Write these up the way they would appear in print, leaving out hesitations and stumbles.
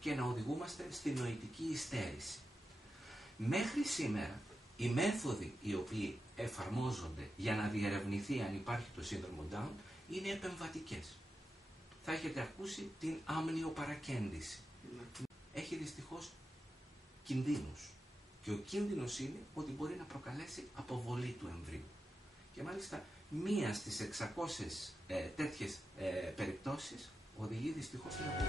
και να οδηγούμαστε στη νοητική υστέρηση. Μέχρι σήμερα, οι μέθοδοι οι οποίοι εφαρμόζονται για να διερευνηθεί αν υπάρχει το σύνδρομο Down είναι επεμβατικές. Θα έχετε ακούσει την άμνιο-παρακέντηση. Έχει δυστυχώς κινδύνους. Και ο κίνδυνος είναι ότι μπορεί να προκαλέσει αποβολή του εμβρίου. Και μάλιστα μία στις 600 τέτοιες περιπτώσεις οδηγεί δυστυχώς στην αποβολή.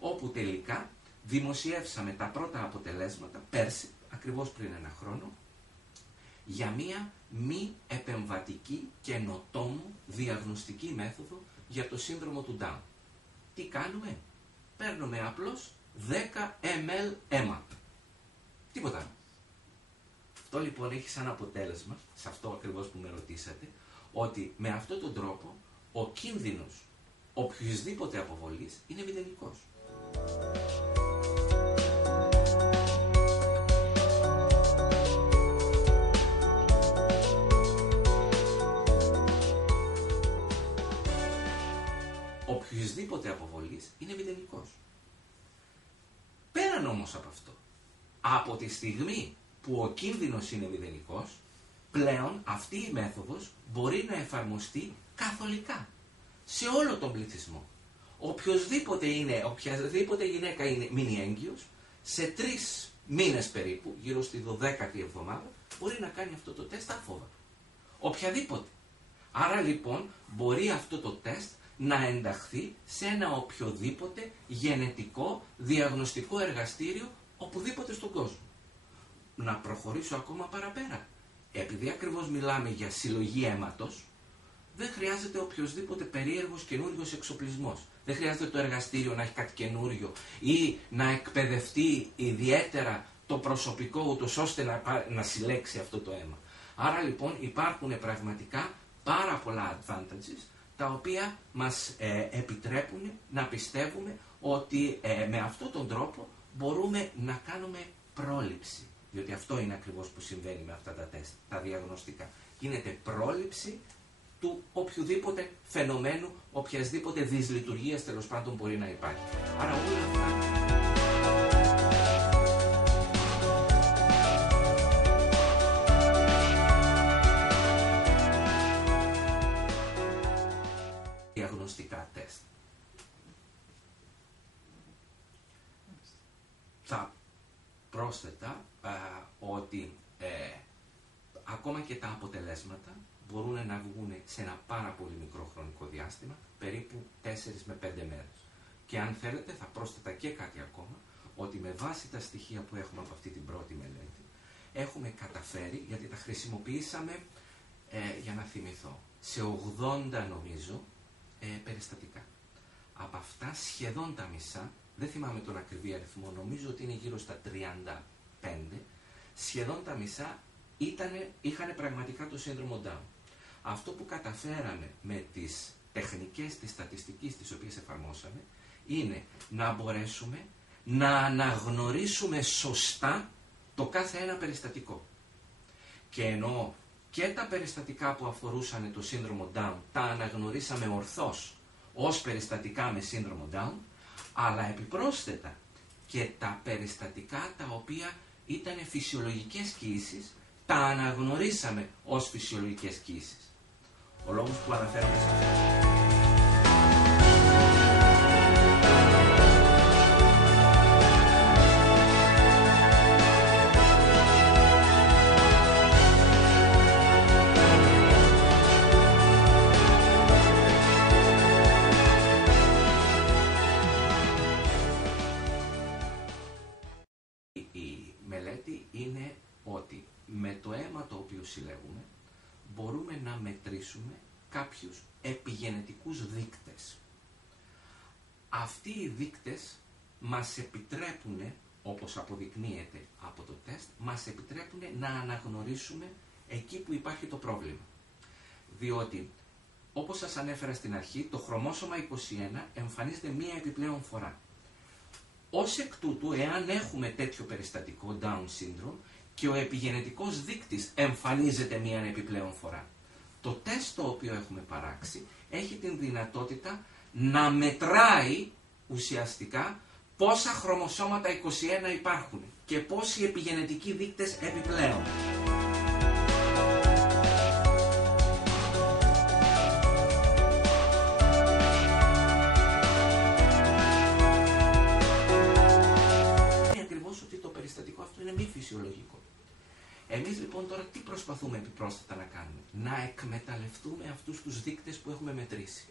Όπου τελικά δημοσιεύσαμε τα πρώτα αποτελέσματα πέρσι, ακριβώς πριν ένα χρόνο, για μία μη επεμβατική καινοτόμο διαγνωστική μέθοδο για το σύνδρομο του Down. Τι κάνουμε? Παίρνουμε απλώς 10 ml αίμα. Τίποτα άλλο. Αυτό λοιπόν έχει σαν αποτέλεσμα, σε αυτό ακριβώς που με ρωτήσατε, ότι με αυτόν τον τρόπο ο κίνδυνος οποιουσδήποτε αποβολής είναι μηδενικός. Οποιουσδήποτε αποβολής είναι μηδενικός. Πέραν όμως από αυτό, από τη στιγμή που ο κίνδυνος είναι μηδενικός, πλέον αυτή η μέθοδος μπορεί να εφαρμοστεί καθολικά σε όλο τον πληθυσμό. Οποιαδήποτε γυναίκα μείνει έγκυος, σε 3 μήνες περίπου, γύρω στη 12η εβδομάδα, μπορεί να κάνει αυτό το τεστ άφοβα. Οποιαδήποτε. Άρα λοιπόν μπορεί αυτό το τεστ να ενταχθεί σε ένα οποιοδήποτε γενετικό διαγνωστικό εργαστήριο οπουδήποτε στον κόσμο. Να προχωρήσω ακόμα παραπέρα. Επειδή ακριβώς μιλάμε για συλλογή αίματος, δεν χρειάζεται οποιοσδήποτε περίεργος καινούριος εξοπλισμός. Δεν χρειάζεται το εργαστήριο να έχει κάτι καινούριο ή να εκπαιδευτεί ιδιαίτερα το προσωπικό ούτως ώστε να συλλέξει αυτό το αίμα. Άρα λοιπόν υπάρχουν πραγματικά πάρα πολλά advantages τα οποία μας επιτρέπουν να πιστεύουμε ότι με αυτόν τον τρόπο μπορούμε να κάνουμε πρόληψη. Διότι αυτό είναι ακριβώς που συμβαίνει με αυτά τα τεστ, τα διαγνωστικά. Γίνεται πρόληψη του οποιοδήποτε φαινομένου, οποιασδήποτε δυσλειτουργίας τέλος πάντων μπορεί να υπάρχει. Άρα όλα αυτά... διαγνωστικά τεστ. Θα πρόσθετα ότι ακόμα και τα αποτελέσματα μπορούν να βγουν σε ένα πάρα πολύ μικρό χρονικό διάστημα, περίπου 4 με 5 μέρες. Και αν θέλετε θα πρόσθετα και κάτι ακόμα, ότι με βάση τα στοιχεία που έχουμε από αυτή την πρώτη μελέτη, έχουμε καταφέρει, γιατί τα χρησιμοποιήσαμε, για να θυμηθώ, σε 80 νομίζω περιστατικά. Από αυτά σχεδόν τα μισά, δεν θυμάμαι τον ακριβή αριθμό, νομίζω ότι είναι γύρω στα 35, σχεδόν τα μισά είχαν πραγματικά το σύνδρομο Down. Αυτό που καταφέραμε με τις τεχνικές της στατιστικής τις οποίες εφαρμόσαμε είναι να μπορέσουμε να αναγνωρίσουμε σωστά το κάθε ένα περιστατικό. Και ενώ και τα περιστατικά που αφορούσαν το σύνδρομο Down τα αναγνωρίσαμε ορθώς ως περιστατικά με σύνδρομο Down, αλλά επιπρόσθετα και τα περιστατικά τα οποία ήταν φυσιολογικές κοίησεις τα αναγνωρίσαμε ως φυσιολογικές κοίησεις. Ο λόγος που αναφέρομαι σε αυτό. Η μελέτη είναι ότι με το αίμα το οποίο συλλέγουμε μπορούμε να μετρήσουμε κάποιους επιγενετικούς δείκτες. Αυτοί οι δείκτες μας επιτρέπουν, όπως αποδεικνύεται από το τεστ, μας επιτρέπουν να αναγνωρίσουμε εκεί που υπάρχει το πρόβλημα. Διότι, όπως σας ανέφερα στην αρχή, το χρωμόσωμα 21 εμφανίζεται μία επιπλέον φορά. Ως εκ τούτου, εάν έχουμε τέτοιο περιστατικό Down syndrome και ο επιγενετικός δείκτης εμφανίζεται μία επιπλέον φορά, το τεστ το οποίο έχουμε παράξει έχει την δυνατότητα να μετράει ουσιαστικά πόσα χρωμοσώματα 21 υπάρχουν και πόσοι επιγενετικοί δείκτες επιπλέον. Είναι ακριβώς ότι το περιστατικό αυτό είναι μη φυσιολογικό. Εμείς λοιπόν τώρα τι προσπαθούμε επιπρόσθετα να κάνουμε? Να εκμεταλλευτούμε αυτούς τους δείκτες που έχουμε μετρήσει.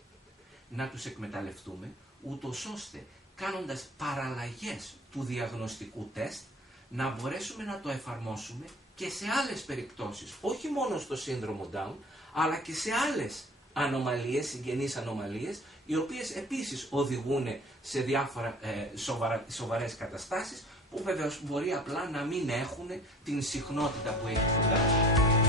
Να τους εκμεταλλευτούμε ούτως ώστε, κάνοντας παραλλαγές του διαγνωστικού τεστ, να μπορέσουμε να το εφαρμόσουμε και σε άλλες περιπτώσεις. Όχι μόνο στο σύνδρομο Down, αλλά και σε άλλες ανομαλίες, συγγενείς ανομαλίες, οι οποίες επίσης οδηγούν σε διάφορα σοβαρές καταστάσεις, που βεβαίως μπορεί απλά να μην έχουν την συχνότητα που έχει το Down.